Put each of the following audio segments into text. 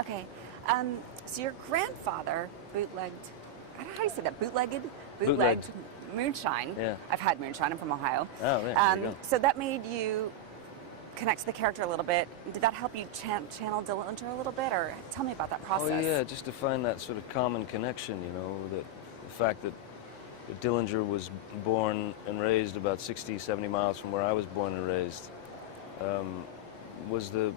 Okay. So your grandfather bootlegged, I don't know how you say that, bootlegged moonshine. Yeah. I've had moonshine, I'm from Ohio. Oh, yeah, there you go. So that made you connect to the character a little bit. Did that help you channel Dillinger a little bit, or tell me about that process? Oh, yeah, just to find that sort of common connection, you know, the fact that Dillinger was born and raised about 60, 70 miles from where I was born and raised, was the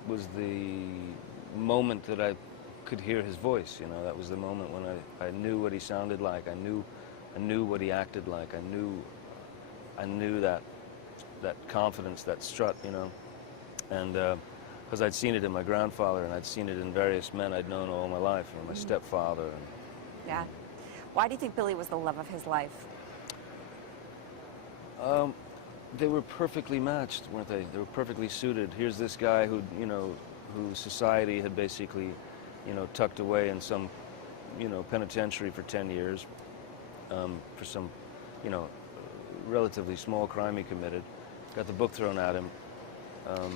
moment that I could hear his voice. You know, that was the moment when I knew what he sounded like. I knew what he acted like. I knew that confidence, that strut, you know, and because I'd seen it in my grandfather and I'd seen it in various men I'd known all my life, and my stepfather. And, yeah. Why do you think Billy was the love of his life? They were perfectly matched, weren't they? They were perfectly suited. Here's this guy who, you know, who society had basically, you know, tucked away in some, you know, penitentiary for 10 years for some, you know, relatively small crime he committed. Got the book thrown at him.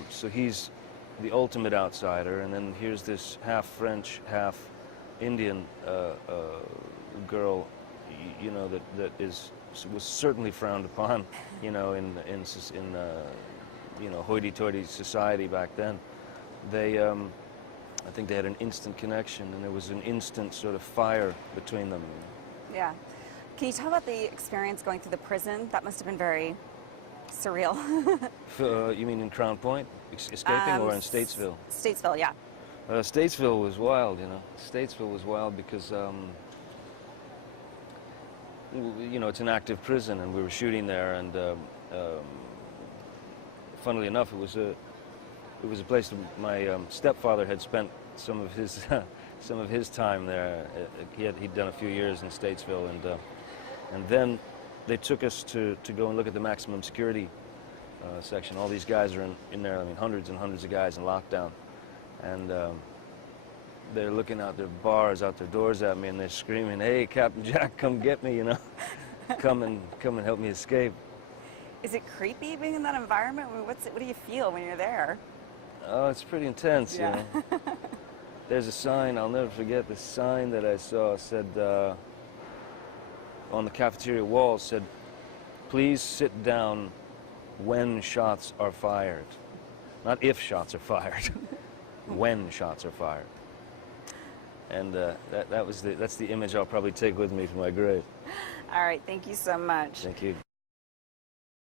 So he's the ultimate outsider, and then here's this half French, half Indian girl, you know, that was certainly frowned upon, you know, in you know, hoity-toity society back then. They, I think they had an instant connection, and there was an instant sort of fire between them. Yeah. Can you tell about the experience going through the prison? That must have been very surreal. You mean in Crown Point, escaping, or in Statesville? Statesville, yeah. Statesville was wild, you know. Statesville was wild because, you know, it's an active prison, and we were shooting there, and funnily enough, it was a place that my stepfather had spent some of his time there. He'd done a few years in Statesville, and then they took us to go and look at the maximum security section. All these guys are in there. I mean, hundreds and hundreds of guys in lockdown, and they're looking out their bars, out their doors at me, and they're screaming, "Hey, Captain Jack, come get me! You know, come and help me escape." Is it creepy being in that environment? I mean, what do you feel when you're there? Oh, it's pretty intense, yeah. You know. There's a sign, I'll never forget, the sign that I saw said, on the cafeteria wall said, "Please sit down when shots are fired." Not if shots are fired, when shots are fired. And that's the image I'll probably take with me to my grave. All right, thank you so much. Thank you.